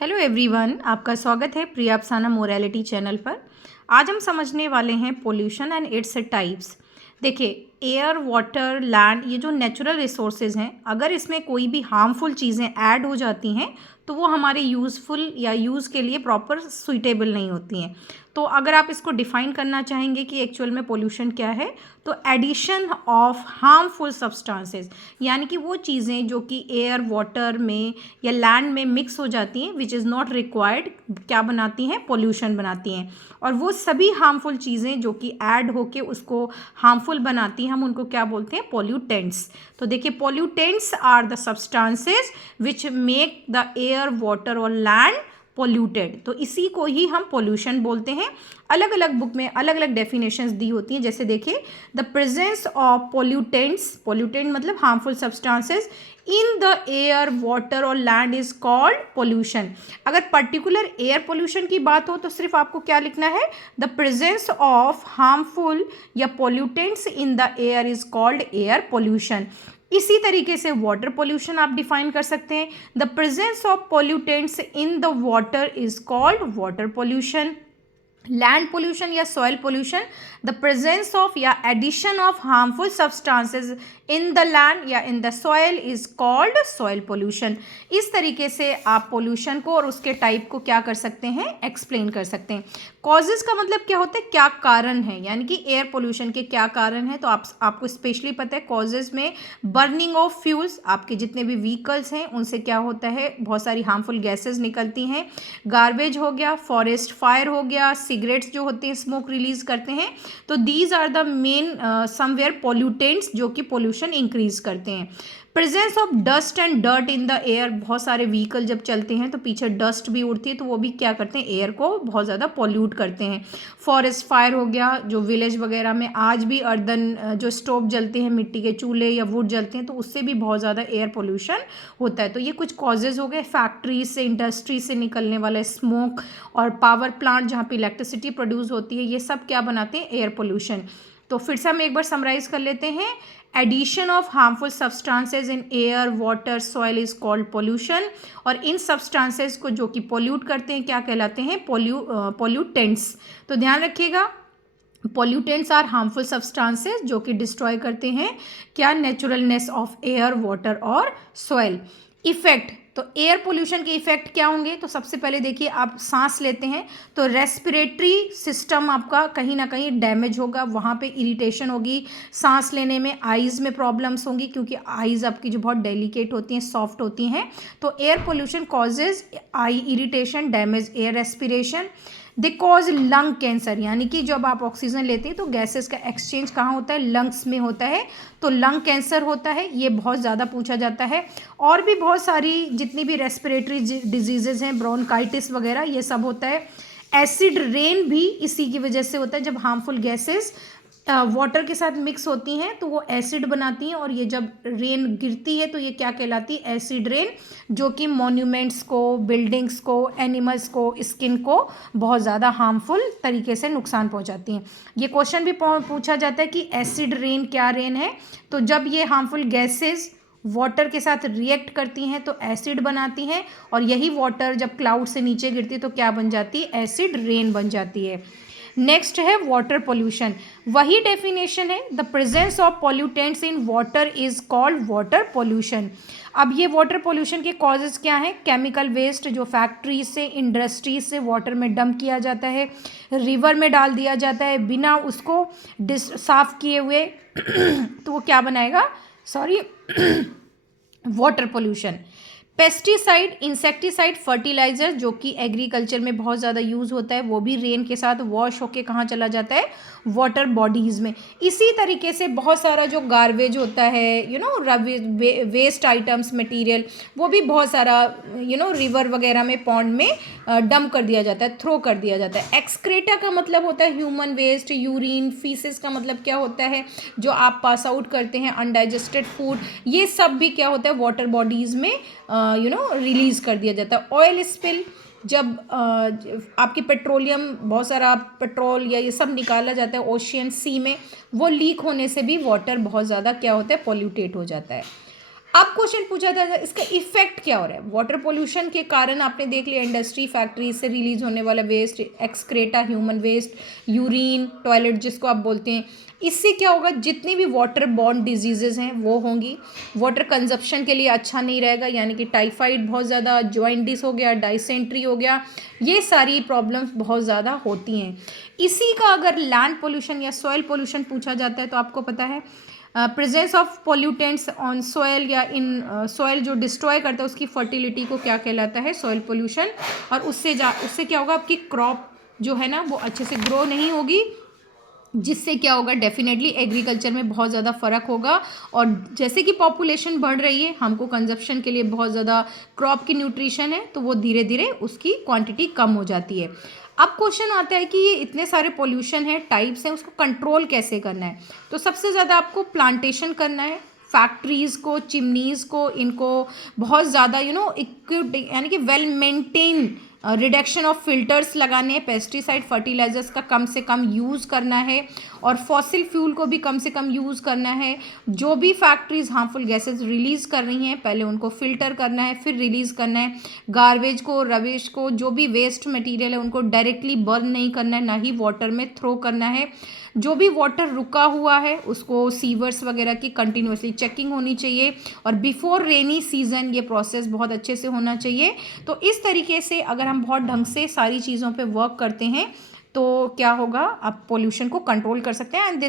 Hello everyone, आपका स्वागत है प्रिया अफसाना मोरालिटी चैनल पर। आज हम समझने वाले हैं पोल्यूशन एंड इट्स टाइप्स। देखिए, एयर, वाटर, लैंड, ये जो नेचुरल रिसोर्सेज हैं, अगर इसमें कोई भी हार्मफुल चीज़ें ऐड हो जाती हैं तो वो हमारे यूज़फुल या यूज़ के लिए प्रॉपर सुइटेबल नहीं होती हैं। तो अगर आप इसको डिफ़ाइन करना चाहेंगे कि एक्चुअल में पोल्यूशन क्या है, तो एडिशन ऑफ हार्मफुल सब्सटेंसेस, यानी कि वो चीज़ें जो कि एयर, वाटर में या लैंड में मिक्स हो जाती हैं, विच इज़ नॉट रिक्वायर्ड, क्या बनाती हैं? पोल्यूशन बनाती हैं। और वो सभी हार्मफुल चीज़ें जो कि ऐड होके उसको हार्मफुल बनाती हैं, हम उनको क्या बोलते हैं? पोल्यूटेंट्स। तो देखिए, pollutants are the substances which make the air, water और लैंड पोल्यूटेड। तो इसी को ही हम पोल्यूशन बोलते हैं। अलग अलग बुक में अलग अलग डेफिनेशंस दी होती हैं। जैसे देखिए, the presence of pollutants, pollutant मतलब harmful substances in the air, water और लैंड इज कॉल्ड पोल्यूशन। अगर पर्टिकुलर एयर पोल्यूशन की बात हो तो सिर्फ आपको क्या लिखना है? द प्रेजेंस ऑफ हार्मफुल या pollutants in the air is called air pollution. इसी तरीके से वाटर पोल्यूशन आप डिफाइन कर सकते हैं। The presence of pollutants in the water is called water pollution. Land pollution या soil pollution, the presence of या addition of harmful substances in the land या in the soil is called soil pollution. इस तरीके से आप pollution को और उसके टाइप को क्या कर सकते हैं? एक्सप्लेन कर सकते हैं। कॉजेज का मतलब क्या होता है? क्या कारण है, यानी कि एयर पोल्यूशन के क्या कारण है। तो आपको स्पेशली पता है, कॉजेज में बर्निंग ऑफ फ्यूल्स, आपके जितने भी व्हीकल्स हैं उनसे क्या होता है? बहुत सारी हार्मफुल गैसेज निकलती हैं। गार्बेज हो गया, फॉरेस्ट फायर हो गया, सिगरेट्स जो होते हैं स्मोक रिलीज करते हैं। तो these are the main somewhere pollutants जो कि पोल्यूशन इंक्रीज करते हैं। Presence of dust and dirt in the air, बहुत सारे व्हीकल जब चलते हैं तो पीछे डस्ट भी उड़ती है, तो वो भी क्या करते हैं? एयर को बहुत ज़्यादा पॉल्यूट करते हैं। फॉरेस्ट फायर हो गया, जो विलेज वगैरह में आज भी अर्दन जो स्टोव जलते हैं, मिट्टी के चूल्हे या वुड जलते हैं, तो उससे भी बहुत ज़्यादा एयर पोल्यूशन होता है। तो ये कुछ कॉजेज हो गए। फैक्ट्री से, इंडस्ट्री से निकलने वाला स्मोक और पावर प्लांट जहाँ पे इलेक्ट्रिसिटी प्रोड्यूस होती है, ये सब क्या बनाते हैं? Air pollution. तो फिर से हम एक बार समराइज कर लेते हैं। Addition of harmful substances in air, water, soil is called pollution. और इन सब्सटेंसेज को जो कि पोल्यूट करते हैं क्या कहलाते हैं? पोल्यूटेंट्स। तो ध्यान रखिएगा, पोल्यूटेंट्स आर हार्मफुल सब्सटेंसेज जो कि डिस्ट्रॉय करते हैं क्या? नेचुरलनेस ऑफ एयर, वाटर और सॉइल। इफेक्ट, तो एयर पोल्यूशन के इफेक्ट क्या होंगे? तो सबसे पहले देखिए, आप सांस लेते हैं तो रेस्पिरेटरी सिस्टम आपका कहीं ना कहीं डैमेज होगा, वहाँ पे इरिटेशन होगी। सांस लेने में आईज़ में प्रॉब्लम्स होंगी, क्योंकि आईज़ आपकी जो बहुत डेलिकेट होती हैं, सॉफ्ट होती हैं। तो air pollution causes I irritation, damage air respiration. They cause lung cancer, यानी कि जब आप ऑक्सीजन लेते हैं तो गैसेस का एक्सचेंज कहाँ होता है? लंग्स में होता है, तो लंग कैंसर होता है। ये बहुत ज़्यादा पूछा जाता है। और भी बहुत सारी जितनी भी रेस्पिरेटरी डिजीजेज हैं, ब्रोंकाइटिस वगैरह, ये सब होता है। एसिड रेन भी इसी की वजह से होता है। जब हार्मफुल गैसेस वाटर के साथ मिक्स होती हैं तो वो एसिड बनाती हैं, और ये जब रेन गिरती है तो ये क्या कहलाती है? एसिड रेन, जो कि मॉन्यूमेंट्स को, बिल्डिंग्स को, एनिमल्स को, स्किन को बहुत ज़्यादा हार्मफुल तरीके से नुकसान पहुंचाती हैं। ये क्वेश्चन भी पूछा जाता है कि एसिड रेन क्या रेन है? तो जब ये हार्मफुल गैसेज वाटर के साथ रिएक्ट करती हैं तो एसिड बनाती हैं, और यही वाटर जब क्लाउड से नीचे गिरती है तो क्या बन जाती है? एसिड रेन बन जाती है। नेक्स्ट है वाटर पोल्यूशन। वही डेफिनेशन है, the presence of pollutants in water is called water pollution. अब ये वाटर पोल्यूशन के कॉजेज क्या हैं? केमिकल वेस्ट जो फैक्ट्री से, इंडस्ट्री से वाटर में डंप किया जाता है, रिवर में डाल दिया जाता है बिना उसको साफ किए हुए तो वो क्या बनाएगा? Sorry water pollution. Pesticide, insecticide, fertiliser जो कि एग्रीकल्चर में बहुत ज़्यादा यूज़ होता है, वो भी रेन के साथ वॉश होके कहाँ चला जाता है? वाटर बॉडीज़ में। इसी तरीके से बहुत सारा जो गार्बेज होता है, वेस्ट आइटम्स, मटेरियल, वो भी बहुत सारा रिवर वगैरह में, पॉन्ड में डंप कर दिया जाता है, थ्रो कर दिया जाता है। एक्सक्रेटा का मतलब होता है ह्यूमन वेस्ट, यूरिन, फीसेस का मतलब क्या होता है? जो आप पास आउट करते हैं, अनडाइजेस्टेड फूड, ये सब भी क्या होता है? वाटर बॉडीज़ में रिलीज़ कर दिया जाता है। ऑयल स्पिल, जब आपकी पेट्रोलियम, बहुत सारा पेट्रोल या ये सब निकाला जाता है ओशियन सी में, वो लीक होने से भी वाटर बहुत ज़्यादा क्या होता है? पॉल्यूटेट हो जाता है। अब क्वेश्चन पूछा था इसका इफेक्ट क्या हो रहा है। वाटर पोल्यूशन के कारण आपने देख लिया इंडस्ट्री फैक्ट्री से रिलीज होने वाला waste, excreta human waste, urine, toilet जिसको आप बोलते हैं, इससे क्या होगा, जितनी भी वाटर बॉर्न डिजीजेज हैं वो होंगी। वाटर कंजप्शन के लिए अच्छा नहीं रहेगा, यानी कि टाइफाइड बहुत ज़्यादा, जॉइंटिस हो गया, डाइसेंट्री हो गया, ये सारी प्रॉब्लम्स बहुत ज़्यादा होती हैं। इसी का अगर लैंड पोल्यूशन या सॉइल पोल्यूशन पूछा जाता है तो आपको पता है presence of pollutants on soil या इन सॉयल जो डिस्ट्रॉय करता है उसकी फर्टिलिटी को क्या कहलाता है, सॉइल पोल्यूशन। और उससे क्या होगा, आपकी क्रॉप जो है ना वो अच्छे से ग्रो नहीं होगी, जिससे क्या होगा, डेफिनेटली एग्रीकल्चर में बहुत ज़्यादा फ़र्क होगा। और जैसे कि पॉपुलेशन बढ़ रही है, हमको कंजप्शन के लिए बहुत ज़्यादा क्रॉप की न्यूट्रिशन है, तो वो धीरे धीरे उसकी क्वांटिटी कम हो जाती है। अब क्वेश्चन आता है कि ये इतने सारे पोल्यूशन है, टाइप्स हैं, उसको कंट्रोल कैसे करना है। तो सबसे ज़्यादा आपको प्लांटेशन करना है, फैक्ट्रीज़ को, चिमनीज़ को, इनको बहुत ज़्यादा इक्विप्ड यानी कि well maintain reduction of filters लगाने हैं, पेस्टिसाइड फर्टिलाइजर्स का कम से कम यूज़ करना है, और फॉसिल फ्यूल को भी कम से कम यूज़ करना है। जो भी फैक्ट्रीज़ हार्मफुल गैसेस रिलीज़ कर रही हैं पहले उनको फ़िल्टर करना है, फिर रिलीज़ करना है। गार्बेज को, रबिश को, जो भी वेस्ट मटेरियल है उनको डायरेक्टली बर्न नहीं करना है, ना ही वाटर में थ्रो करना है। जो भी वाटर रुका हुआ है उसको सीवर्स वगैरह की कंटिन्यूसली चेकिंग होनी चाहिए, और बिफोर रेनी सीजन ये प्रोसेस बहुत अच्छे से होना चाहिए। तो इस तरीके से अगर हम बहुत ढंग से सारी चीज़ों पे वर्क करते हैं तो क्या होगा, आप पोल्यूशन को कंट्रोल कर सकते हैं। And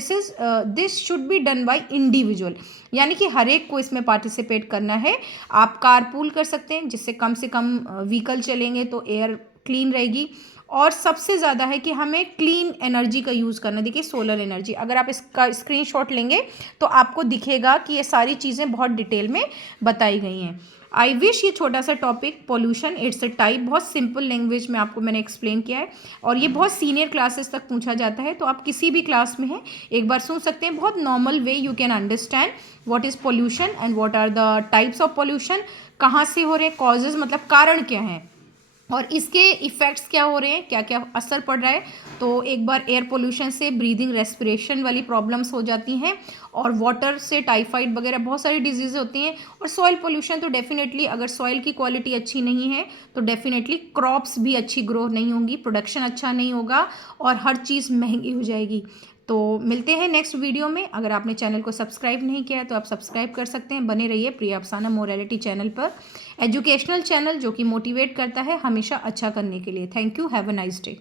this should be done by individual, यानी कि हर एक को इसमें पार्टिसिपेट करना है। आप कारपूल कर सकते हैं, जिससे कम से कम व्हीकल चलेंगे तो एयर क्लीन रहेगी। और सबसे ज़्यादा है कि हमें क्लीन एनर्जी का यूज़ करना। देखिए सोलर एनर्जी, अगर आप इसका स्क्रीनशॉट लेंगे तो आपको दिखेगा कि ये सारी चीज़ें बहुत डिटेल में बताई गई हैं। आई विश ये छोटा सा topic pollution it's a type बहुत सिंपल लैंग्वेज में आपको मैंने एक्सप्लेन किया है, और ये बहुत सीनियर क्लासेस तक पूछा जाता है, तो आप किसी भी क्लास में हैं एक बार सुन सकते हैं। बहुत normal way you can understand what is pollution and what are the types of pollution, कहाँ से हो रहे हैं, कॉजेज़ मतलब कारण क्या हैं, और इसके इफ़ेक्ट्स क्या हो रहे हैं, क्या क्या असर पड़ रहा है। तो एक बार एयर पोल्यूशन से ब्रीदिंग रेस्पिरेशन वाली प्रॉब्लम्स हो जाती हैं, और वाटर से टाइफाइड वगैरह बहुत सारी डिजीज़ होती हैं। और सॉइल पोल्यूशन तो डेफिनेटली, अगर सॉइल की क्वालिटी अच्छी नहीं है तो डेफिनेटली क्रॉप्स भी अच्छी ग्रो नहीं होंगी, प्रोडक्शन अच्छा नहीं होगा, और हर चीज़ महंगी हो जाएगी। तो मिलते हैं नेक्स्ट वीडियो में। अगर आपने चैनल को सब्सक्राइब नहीं किया है तो आप सब्सक्राइब कर सकते हैं। बने रहिए प्रिया अफसाना मोरालिटी चैनल पर, एजुकेशनल चैनल जो कि मोटिवेट करता है हमेशा अच्छा करने के लिए। Thank you, have a nice day.